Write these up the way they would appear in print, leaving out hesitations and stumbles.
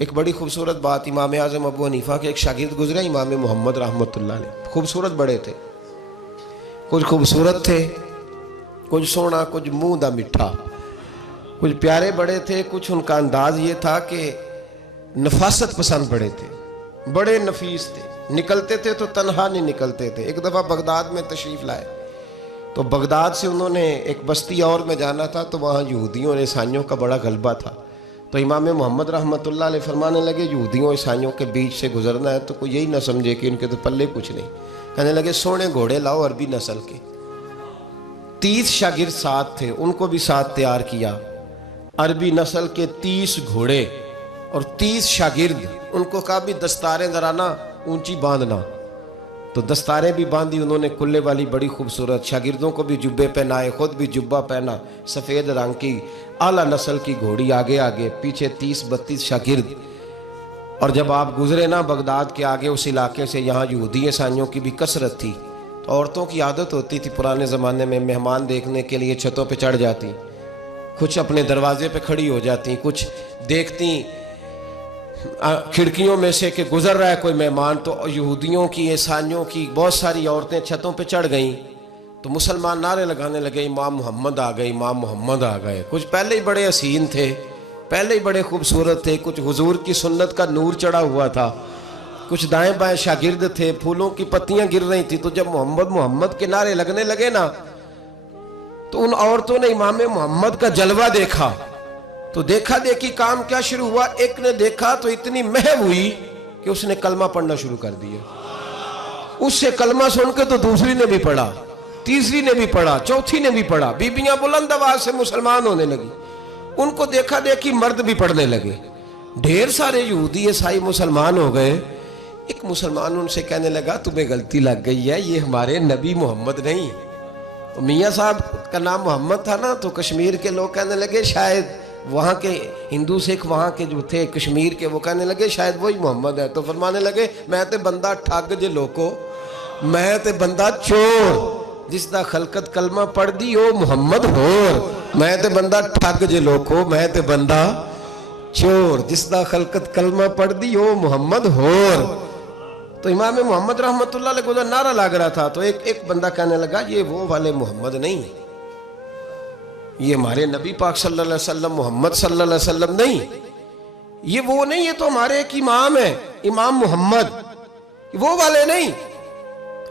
ایک بڑی خوبصورت بات، امام اعظم ابو حنیفہ کے ایک شاگرد گزرے امام محمد رحمۃ اللہ علیہ، خوبصورت بڑے تھے، کچھ خوبصورت تھے، کچھ سونا، کچھ منہ دا مٹھا، کچھ پیارے بڑے تھے، کچھ ان کا انداز یہ تھا کہ نفاست پسند بڑے تھے، بڑے نفیس تھے، نکلتے تھے تو تنہا نہیں نکلتے تھے۔ ایک دفعہ بغداد میں تشریف لائے تو بغداد سے انہوں نے ایک بستی اور میں جانا تھا، تو وہاں یہودیوں اور عیسائیوں کا بڑا غلبہ تھا، تو امام محمد رحمۃ اللہ علیہ فرمانے لگے یہودیوں عیسائیوں کے بیچ سے گزرنا ہے تو کوئی یہی نہ سمجھے کہ ان کے تو پلے کچھ نہیں، کہنے لگے سونے گھوڑے لاؤ عربی نسل کے۔ 30 شاگرد ساتھ تھے، ان کو بھی ساتھ تیار کیا، عربی نسل کے 30 گھوڑے اور 30 شاگرد، ان کو کہا بھی دستاریں ذرا نا اونچی باندھنا، تو دستاریں بھی باندھی انہوں نے کلے والی بڑی خوبصورت، شاگردوں کو بھی جبے پہنائے، خود بھی جبہ پہنا سفید رنگ کی، اعلیٰ نسل کی گھوڑی آگے آگے، پیچھے 30-32 شاگرد۔ اور جب آپ گزرے نا بغداد کے آگے اس علاقے سے، یہاں یہودی عیسائیوں کی بھی کثرت تھی، تو عورتوں کی عادت ہوتی تھی پرانے زمانے میں مہمان دیکھنے کے لیے چھتوں پہ چڑھ جاتی، کچھ اپنے دروازے پہ کھڑی ہو جاتی، کچھ دیکھتی کھڑکیوں میں سے کہ گزر رہا ہے کوئی مہمان، تو یہودیوں کی عیسائیوں کی بہت ساری عورتیں چھتوں پہ چڑھ گئیں، تو مسلمان نعرے لگانے لگے امام محمد آ گئے، امام محمد آ گئے۔ کچھ پہلے ہی بڑے حسین تھے، پہلے ہی بڑے خوبصورت تھے، کچھ حضور کی سنت کا نور چڑھا ہوا تھا، کچھ دائیں بائیں شاگرد تھے، پھولوں کی پتیاں گر رہی تھی، تو جب محمد محمد کے نعرے لگنے لگے نا تو ان عورتوں نے امام محمد کا جلوہ دیکھا، تو دیکھا دیکھی کام کیا شروع ہوا، ایک نے دیکھا تو اتنی محو ہوئی کہ اس نے کلمہ پڑھنا شروع کر دیا، اس سے کلمہ سن کے تو دوسری نے بھی پڑھا، تیسری نے بھی پڑھا، چوتھی نے بھی پڑھا، بیبیاں بلند آواز سے مسلمان ہونے لگی، ان کو دیکھا دیکھی مرد بھی پڑھنے لگے، ڈھیر سارے یہودی عیسائی مسلمان ہو گئے۔ ایک مسلمان ان سے کہنے لگا تمہیں غلطی لگ گئی ہے، یہ ہمارے نبی محمد نہیں، تو میاں صاحب کا نام محمد تھا نا، تو کشمیر کے لوگ کہنے لگے شاید وہاں کے ہندو سکھ وہاں کے جو تھے کشمیر کے، وہ کہنے لگے شاید وہی محمد ہے، تو فرمانے لگے میں تے بندہ ٹھگ جے لوکو، میں تے بندہ چور، جس دا خلقت کلمہ پڑھ دی او محمد ہور، میں تے بندہ ٹھگ جے لوکو، میں تے بندہ چور، جس دا خلقت کلمہ پڑھ دی او محمد ہور۔ تو امام محمد رحمۃ اللہ علیہ کو نعرہ لگ رہا تھا، تو ایک بندہ کہنے لگا یہ وہ والے محمد نہیں، یہ ہمارے نبی پاک صلی اللہ علیہ وسلم محمد صلی اللہ علیہ وسلم نہیں، یہ وہ نہیں، یہ تو ہمارے ایک امام ہے امام محمد، وہ والے نہیں۔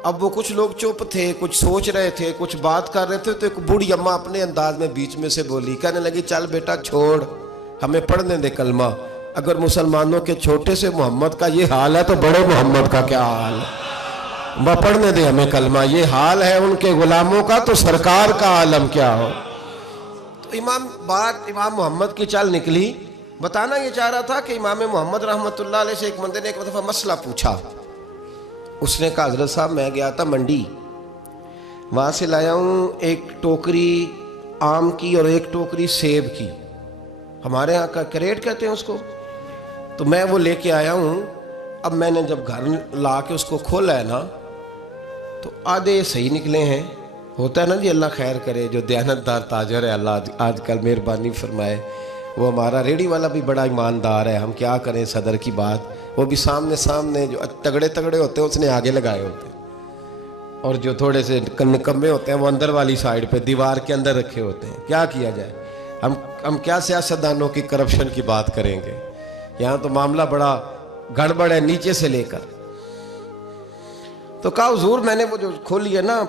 اب وہ کچھ لوگ چپ تھے، کچھ سوچ رہے تھے، کچھ بات کر رہے تھے، تو ایک بوڑھی اماں اپنے انداز میں بیچ میں سے بولی، کہنے لگی چل بیٹا چھوڑ، ہمیں پڑھنے دے کلمہ، اگر مسلمانوں کے چھوٹے سے محمد کا یہ حال ہے تو بڑے محمد کا کیا حال ہے، وہ پڑھنے دے ہمیں کلمہ، یہ حال ہے ان کے غلاموں کا تو سرکار کا عالم کیا ہو۔ تو امام محمد کی چال نکلی، بتانا یہ چاہ رہا تھا کہ امام محمد رحمۃ اللہ علیہ سے ایک بندے نے ایک دفعہ مسئلہ پوچھا، اس نے کہا حضرت صاحب میں گیا تھا منڈی، وہاں سے لایا ہوں ایک ٹوکری آم کی اور ایک ٹوکری سیب کی، ہمارے ہاں کا کریٹ کہتے ہیں اس کو، تو میں وہ لے کے آیا ہوں۔ اب میں نے جب گھر لا کے اس کو کھولا ہے نا تو آدھے صحیح نکلے ہیں، ہوتا ہے نا جی اللہ خیر کرے، جو دیانتدار تاجر ہے اللہ آج کل مہربانی فرمائے، وہ ہمارا ریڑھی والا بھی بڑا ایماندار ہے، ہم کیا کریں صدر کی بات، وہ بھی سامنے جو تگڑے ہوتے ہیں اس نے آگے لگائے ہوتے ہیں، اور جو تھوڑے سے نکمے ہوتے ہیں وہ اندر والی سائیڈ پہ دیوار کے اندر رکھے ہوتے ہیں، کیا کیا جائے، ہم کیا سیاستدانوں کی کرپشن کی بات کریں گے، یہاں تو معاملہ بڑا گڑبڑ ہے نیچے سے لے کر۔ تو کہا حضور میں نے وہ جو کھولی ہے نا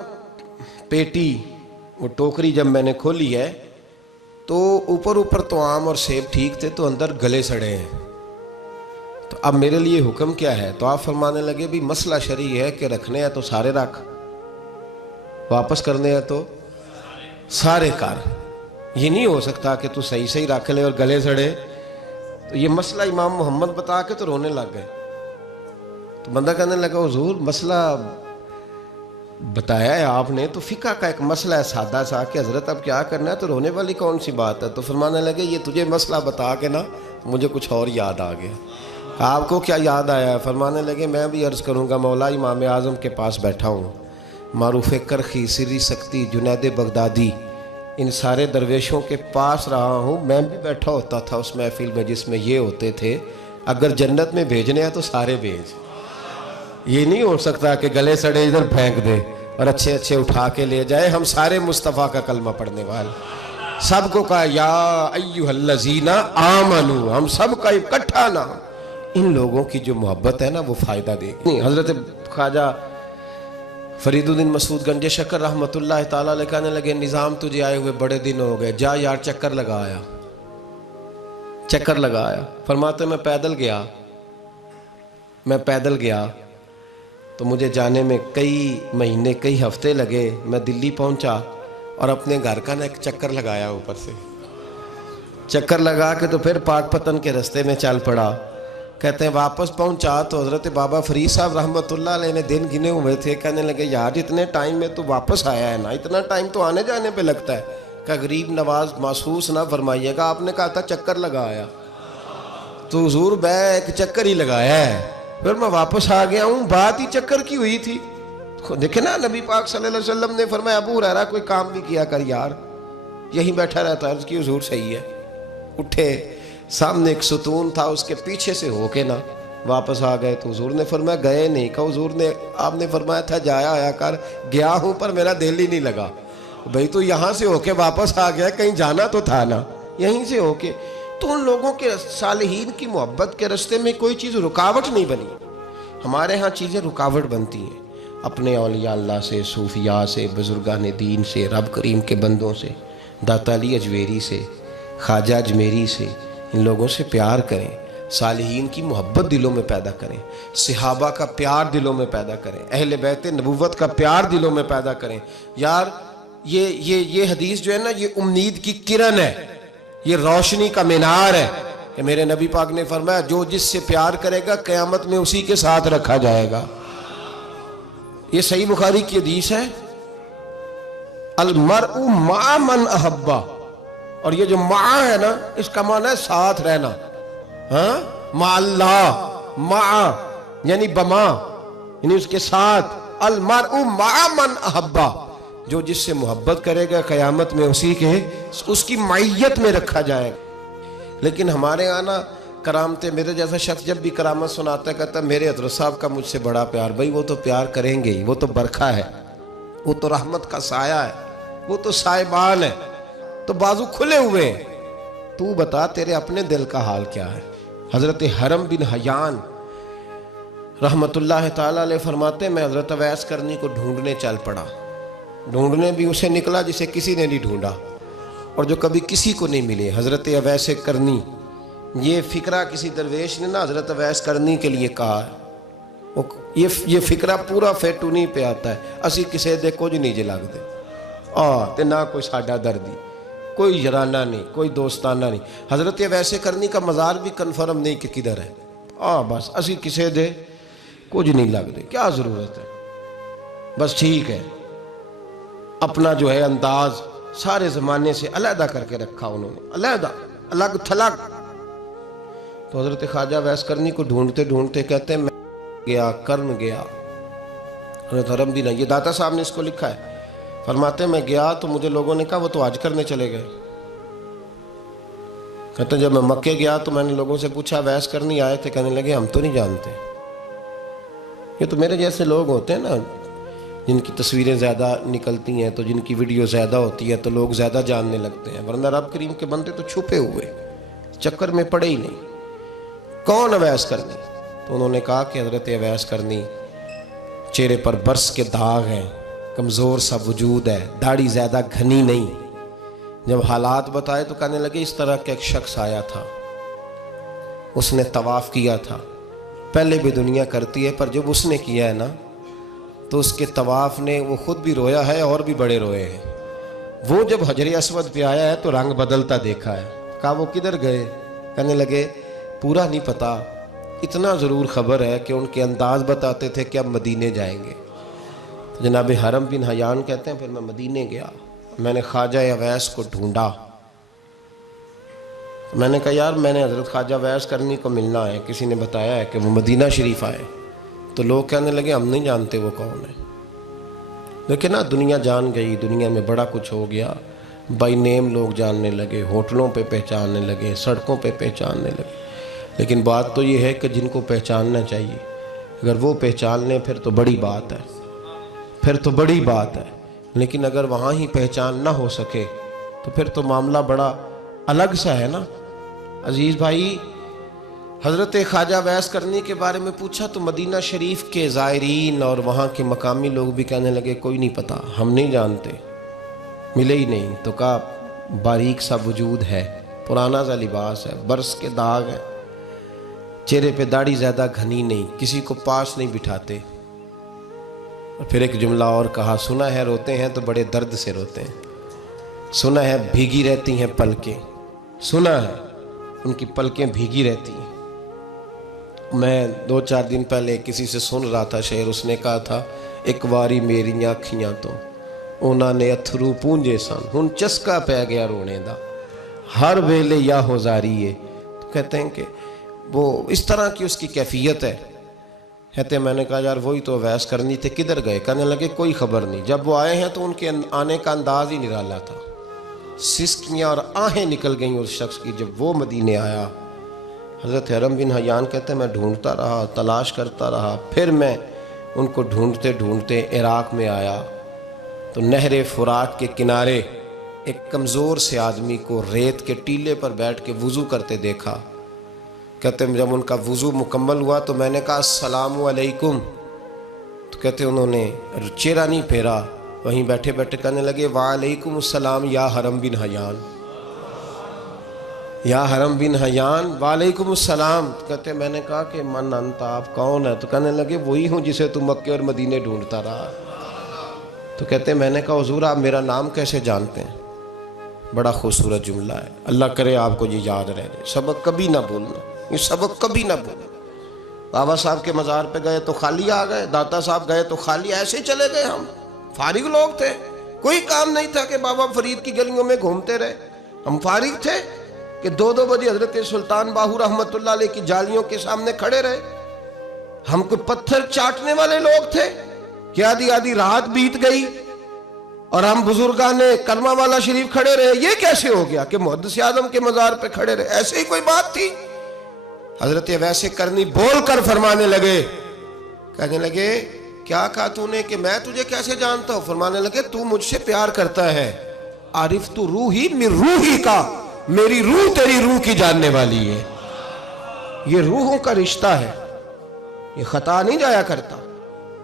پیٹی، وہ ٹوکری جب میں نے کھولی ہے تو اوپر تو آم اور سیب ٹھیک تھے، تو اندر گلے سڑے ہیں، تو اب میرے لیے حکم کیا ہے؟ تو آپ فرمانے لگے بھی مسئلہ شرعی ہے کہ رکھنے ہیں تو سارے رکھ، واپس کرنے ہیں تو سارے کر، یہ نہیں ہو سکتا کہ تو صحیح رکھ لے اور گلے سڑے۔ تو یہ مسئلہ امام محمد بتا کے تو رونے لگ گئے، تو بندہ کہنے لگا حضور مسئلہ بتایا ہے آپ نے، تو فقہ کا ایک مسئلہ ہے سادہ سا کہ حضرت اب کیا کرنا ہے، تو رونے والی کون سی بات ہے؟ تو فرمانے لگے یہ تجھے مسئلہ بتا کے نا مجھے کچھ اور یاد آ گیا۔ آپ کو کیا یاد آیا ہے؟ فرمانے لگے میں بھی عرض کروں گا، مولا امام اعظم کے پاس بیٹھا ہوں، معروف کرخی، سری سکتی، جنید بغدادی، ان سارے درویشوں کے پاس رہا ہوں، میں بھی بیٹھا ہوتا تھا اس محفل میں جس میں یہ ہوتے تھے، اگر جنت میں بھیجنے ہیں تو سارے بھیج. یہ نہیں ہو سکتا کہ گلے سڑے ادھر پھینک دے اور اچھے اچھے اٹھا کے لے جائے. ہم سارے مصطفیٰ کا کلمہ پڑھنے والے, سب کو کہا یا ایھا الذین آمنو, ہم سب کا اکٹھا نام. ان لوگوں کی جو محبت ہے نا وہ فائدہ دے گی. حضرت خواجہ فرید الدین مسعود گنج شکر رحمۃ اللہ تعالیٰ علیہ کہنے لگے نظام تجھے آئے ہوئے بڑے دن ہو گئے, جا یار چکر لگایا. چکر لگایا. فرماتے میں پیدل گیا تو مجھے جانے میں کئی مہینے کئی ہفتے لگے. میں دلی پہنچا اور اپنے گھر کا نا ایک چکر لگایا, اوپر سے چکر لگا کے تو پھر پاک پتن کے رستے میں چل پڑا. کہتے ہیں واپس پہنچا تو حضرت بابا فرید صاحب رحمۃ اللہ علیہ نے دن گنے ہوئے تھے. کہنے لگے یار اتنے ٹائم میں تو واپس آیا ہے نا, اتنا ٹائم تو آنے جانے پہ لگتا ہے. کہ غریب نواز محسوس نہ فرمائیے گا, آپ نے کہا تھا چکر لگایا تو حضور ایک چکر ہی لگایا ہے, پھر میں واپس آ گیا ہوں. بات ہی چکر کی ہوئی تھی. دیکھیں نا نبی پاک صلی اللہ علیہ وسلم نے فرمایا ابو ہریرہ کوئی کام بھی کیا کر یار, یہیں بیٹھا رہتا. عرض کی حضور صحیح ہے. اٹھے, سامنے ایک ستون تھا, اس کے پیچھے سے ہو کے نا واپس آ گئے. تو حضور نے فرمایا گئے نہیں. کہا حضور نے آپ نے فرمایا تھا جایا آیا کر, گیا ہوں پر میرا دل ہی نہیں لگا. بھئی تو یہاں سے ہو کے واپس آ گیا, کہیں جانا تو تھا نا, یہیں سے ہو کے. تو ان لوگوں کے صالحین کی محبت کے راستے میں کوئی چیز رکاوٹ نہیں بنی. ہمارے ہاں چیزیں رکاوٹ بنتی ہیں اپنے اولیاء اللہ سے, صوفیاء سے, بزرگان دین سے, رب کریم کے بندوں سے, داتا علی اجویری سے, خواجہ اجمیری سے. ان لوگوں سے پیار کریں, صالحین کی محبت دلوں میں پیدا کریں, صحابہ کا پیار دلوں میں پیدا کریں, اہل بیت نبوت کا پیار دلوں میں پیدا کریں. یار یہ حدیث جو ہے نا یہ امید کی کرن ہے, یہ روشنی کا مینار ہے کہ میرے نبی پاک نے فرمایا جو جس سے پیار کرے گا قیامت میں اسی کے ساتھ رکھا جائے گا. یہ صحیح بخاری کی حدیث ہے, المرء مع من احبہ. اور یہ جو مع ہے نا اس کا معنی ہے ساتھ رہنا. ہاں مع اللہ, مع یعنی بما یعنی اس کے ساتھ. المرء مع من احبہ, جو جس سے محبت کرے گا قیامت میں اس کی معیت میں رکھا جائے گا. لیکن ہمارے آنا کرامتے, میرے جیسا شخص جب بھی کرامت سناتا ہے کہتا ہے میرے حضرت صاحب کا مجھ سے بڑا پیار. بھائی وہ تو پیار کریں گے ہی, وہ تو برکھا ہے, وہ تو رحمت کا سایہ ہے, وہ تو سائبان ہے, تو بازو کھلے ہوئے ہیں. تو بتا تیرے اپنے دل کا حال کیا ہے. حضرت حرم بن حیان رحمت اللہ تعالیٰ علیہ فرماتے میں حضرت اویس کرنی کو ڈھونڈنے چل پڑا. ڈھونڈنے بھی اسے نکلا جسے کسی نے نہیں ڈھونڈا اور جو کبھی کسی کو نہیں ملے. حضرت اویس کرنی, یہ فکرہ کسی درویش نے نا حضرت اویس کرنی کے لیے کہا ہے. یہ فکرہ پورا فیٹونی پہ آتا ہے, اسی کسے دے کچھ نہیں جے لگ دے تے نہ کوئی ساڈا دردی, کوئی یارانہ نہیں, کوئی دوستانہ نہیں. حضرت اویس کرنی کا مزار بھی کنفرم نہیں کہ کدھر ہے. بس اسی کسے دے کچھ نہیں لگ دے, کیا ضرورت ہے. بس ٹھیک ہے, اپنا جو ہے انداز سارے زمانے سے علیحدہ کر کے رکھا انہوں نے, علیحدہ, الگ تھلگ. تو حضرت خواجہ اویس کرنی کو ڈھونڈتے ڈھونڈتے کہتے ہیں میں گیا, کرن گیا. حضرت حرم بن, یہ داتا صاحب نے اس کو لکھا ہے, فرماتے میں گیا تو مجھے لوگوں نے کہا وہ تو حج کرنے چلے گئے. کہتے ہیں جب میں مکے گیا تو میں نے لوگوں سے پوچھا اویس کرنی آئے تھے, کہنے لگے ہم تو نہیں جانتے. یہ تو میرے جیسے لوگ ہوتے ہیں نا جن کی تصویریں زیادہ نکلتی ہیں تو جن کی ویڈیو زیادہ ہوتی ہے تو لوگ زیادہ جاننے لگتے ہیں, ورنہ رب کریم کے بندے تو چھپے ہوئے چکر میں پڑے ہی نہیں. کون اویس کرنی؟ تو انہوں نے کہا کہ حضرت اویس کرنی, چہرے پر برس کے داغ ہیں, کمزور سا وجود ہے, داڑھی زیادہ گھنی نہیں. جب حالات بتائے تو کہنے لگے اس طرح کا ایک شخص آیا تھا, اس نے طواف کیا تھا, پہلے بھی دنیا کرتی ہے پر جب اس نے کیا ہے نا تو اس کے طواف نے وہ خود بھی رویا ہے اور بھی بڑے روئے ہیں. وہ جب حجر اسود پہ آیا ہے تو رنگ بدلتا دیکھا ہے. کہا وہ کدھر گئے؟ کہنے لگے پورا نہیں پتا, اتنا ضرور خبر ہے کہ ان کے انداز بتاتے تھے کہ اب مدینے جائیں گے. تو جناب حرم بن حیان کہتے ہیں پھر میں مدینے گیا, میں نے خواجہ اویس کو ڈھونڈا. میں نے کہا یار میں نے حضرت خواجہ اویس کرنی کو ملنا ہے, کسی نے بتایا ہے کہ وہ مدینہ شریف آئے. تو لوگ کہنے لگے ہم نہیں جانتے وہ کون ہے. لیکن نا دنیا جان گئی, دنیا میں بڑا کچھ ہو گیا, بائی نیم لوگ جاننے لگے, ہوٹلوں پہ پہچاننے لگے, سڑکوں پہ پہچاننے لگے. لیکن بات تو یہ ہے کہ جن کو پہچاننا چاہیے اگر وہ پہچان لیں پھر تو بڑی بات ہے، پھر تو بڑی بات ہے۔ لیکن اگر وہاں ہی پہچان نہ ہو سکے تو پھر تو معاملہ بڑا الگ سا ہے نا۔ عزیز بھائی، حضرت خواجہ ویس کرنی کے بارے میں پوچھا تو مدینہ شریف کے زائرین اور وہاں کے مقامی لوگ بھی کہنے لگے کوئی نہیں پتہ، ہم نہیں جانتے، ملے ہی نہیں۔ تو کہا باریک سا وجود ہے، پرانا سا لباس ہے، برس کے داغ ہے، چہرے پہ داڑھی زیادہ گھنی نہیں، کسی کو پاس نہیں بٹھاتے۔ اور پھر ایک جملہ اور کہا، سنا ہے روتے ہیں تو بڑے درد سے روتے ہیں، سنا ہے بھیگی رہتی ہیں پلکیں، سنا ہے ان کی پلکیں بھیگی رہتی ہیں۔ میں 2-4 دن پہلے کسی سے سن رہا تھا شعر، اس نے کہا تھا ایک واری میری آنکھیاں تو انہوں نے اتھرو پونجے سن، ہن چسکا پہ گیا رونے دا، ہر ویلے یا ہوزاری ہے۔ تو کہتے ہیں کہ وہ اس طرح کی اس کی کیفیت ہے۔ کہتے ہیں میں نے کہا یار وہی تو ویس کرنی تھے، کدھر گئے؟ کہنے لگے کوئی خبر نہیں، جب وہ آئے ہیں تو ان کے آنے کا انداز ہی نرالا تھا، سسکیاں اور آہیں نکل گئیں اس شخص کی جب وہ مدینے آیا۔ حضرت حرم بن حیان کہتے ہیں میں ڈھونڈتا رہا، تلاش کرتا رہا، پھر میں ان کو ڈھونڈتے ڈھونڈتے عراق میں آیا تو نہر فرات کے کنارے ایک کمزور سے آدمی کو ریت کے ٹیلے پر بیٹھ کے وضو کرتے دیکھا۔ کہتے ہیں جب ان کا وضو مکمل ہوا تو میں نے کہا السلام علیکم، تو کہتے ہیں انہوں نے چہرہ نہیں پھیرا، وہیں بیٹھے بیٹھے کہنے لگے وعلیکم السلام یا حرم بن حیان، یا حرم بن حیان وعلیکم السلام۔ کہتے ہیں میں نے کہا کہ من انت، آپ کون ہے؟ تو کہنے لگے وہی ہوں جسے تم مکے اور مدینے ڈھونڈتا رہا۔ تو کہتے ہیں میں نے کہا حضور آپ میرا نام کیسے جانتے ہیں؟ بڑا خوبصورت جملہ ہے، اللہ کرے آپ کو یہ یاد رہ جائے، سبق کبھی نہ بھولنا، یہ سبق کبھی نہ بھولنا۔ بابا صاحب کے مزار پہ گئے تو خالی آ گئے، داتا صاحب گئے تو خالی، ایسے ہی چلے گئے۔ ہم فارغ لوگ تھے، کوئی کام نہیں تھا کہ بابا فرید کی گلیوں میں گھومتے رہے، ہم فارغ تھے کہ 2 بجے حضرت سلطان باہو رحمۃ اللہ علیہ کی جالیوں کے سامنے کھڑے رہے۔ ہم کوئی پتھر چاٹنے والے لوگ تھے کہ آدھی رات بیت گئی اور ہم بزرگان کلمہ والا شریف کھڑے رہے؟ یہ کیسے ہو گیا کہ محدث اعظم کے مزار پہ کھڑے رہے؟ ایسے ہی کوئی بات تھی؟ حضرت ویسے کرنی بول کر فرمانے لگے، کہنے لگے کیا کہا تو نے کہ میں تجھے کیسے جانتا ہوں؟ فرمانے لگے تو مجھ سے پیار کرتا ہے، عارف تو روحی من روحی کا، میری روح تیری روح کی جاننے والی ہے۔ یہ روحوں کا رشتہ ہے، یہ خطا نہیں جایا کرتا۔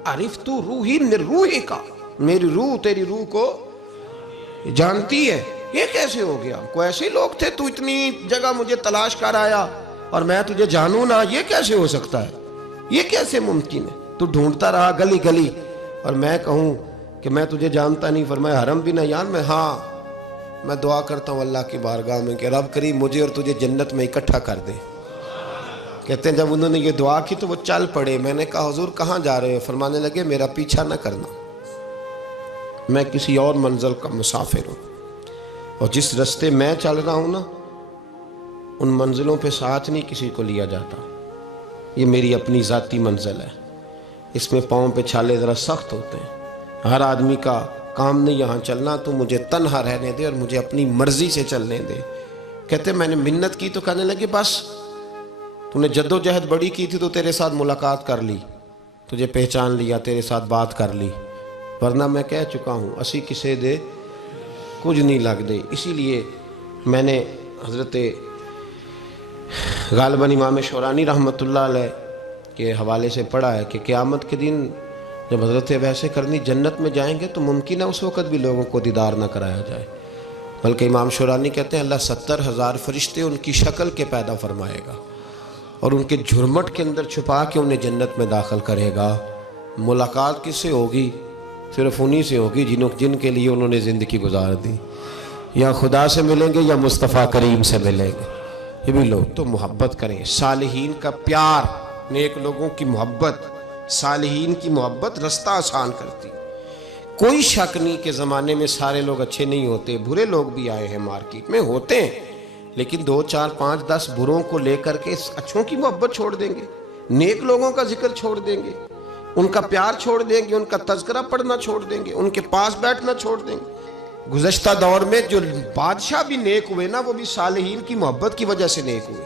عارف تو روحی من روحی کا، میری روح تیری روح کو جانتی ہے۔ یہ کیسے ہو گیا؟ کوئی ایسے لوگ تھے تو اتنی جگہ مجھے تلاش کر آیا اور میں تجھے جانوں نہ؟ یہ کیسے ہو سکتا ہے؟ یہ کیسے ممکن ہے؟ تو ڈھونڈتا رہا گلی گلی اور میں کہوں کہ میں تجھے جانتا نہیں؟ فرمایا حرم بن حیان میں، ہاں میں دعا کرتا ہوں اللہ کی بارگاہ میں کہ رب کریم مجھے اور تجھے جنت میں اکٹھا کر دے۔ کہتے ہیں جب انہوں نے یہ دعا کی تو وہ چل پڑے۔ میں نے کہا حضور کہاں جا رہے ہو؟ فرمانے لگے میرا پیچھا نہ کرنا، میں کسی اور منزل کا مسافر ہوں، اور جس رستے میں چل رہا ہوں نا ان منزلوں پہ ساتھ نہیں کسی کو لیا جاتا، یہ میری اپنی ذاتی منزل ہے، اس میں پاؤں پہ چھالے ذرا سخت ہوتے ہیں، ہر آدمی کا کام نہیں یہاں چلنا، تو مجھے تنہا رہنے دے اور مجھے اپنی مرضی سے چلنے دے۔ کہتے میں نے منت کی تو کہنے لگے بس تو نے جد و جہد بڑی کی تھی تو تیرے ساتھ ملاقات کر لی، تجھے پہچان لیا، تیرے ساتھ بات کر لی، ورنہ میں کہہ چکا ہوں اسی کسے دے کچھ نہیں لگ دے۔ اسی لیے میں نے حضرت غالباً امام شورانی رحمۃ اللہ علیہ کے حوالے سے پڑھا ہے کہ قیامت کے دن جب حضرت ویسے کرنی جنت میں جائیں گے تو ممکن ہے اس وقت بھی لوگوں کو دیدار نہ کرایا جائے، بلکہ امام شورانی کہتے ہیں اللہ 70,000 فرشتے ان کی شکل کے پیدا فرمائے گا اور ان کے جھرمٹ کے اندر چھپا کے انہیں جنت میں داخل کرے گا۔ ملاقات کس سے ہوگی؟ صرف انہی سے ہوگی جن کے لیے انہوں نے زندگی گزار دی، یا خدا سے ملیں گے یا مصطفیٰ کریم سے ملیں گے۔ یہ بھی لوگ تو محبت کریں، صالحین کا پیار، نیک لوگوں کی محبت، صالحین کی محبت رستہ آسان کرتی۔ کوئی شک نہیں کہ زمانے میں سارے لوگ اچھے نہیں ہوتے، برے لوگ بھی آئے ہیں مارکیٹ میں، ہوتے ہیں، لیکن 2 4 5 10 بروں کو لے کر کے اچھوں کی محبت چھوڑ دیں گے، نیک لوگوں کا ذکر چھوڑ دیں گے، ان کا پیار چھوڑ دیں گے، ان کا تذکرہ پڑھنا چھوڑ دیں گے، ان کے پاس بیٹھنا چھوڑ دیں گے۔ گزشتہ دور میں جو بادشاہ بھی نیک ہوئے نا وہ بھی صالحین کی محبت کی وجہ سے نیک ہوئے۔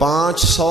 500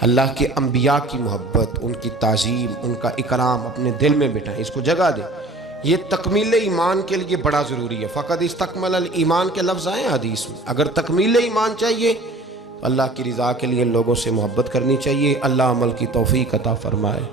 اللہ کے انبیاء کی محبت، ان کی تعظیم، ان کا اکرام اپنے دل میں بٹھائیں، اس کو جگہ دیں۔ یہ تکمیل ایمان کے لیے بڑا ضروری ہے۔ فقط استکمل الایمان کے لفظ آئے حدیث میں، اگر تکمیل ایمان چاہیے تو اللہ کی رضا کے لیے لوگوں سے محبت کرنی چاہیے۔ اللہ عمل کی توفیق عطا فرمائے۔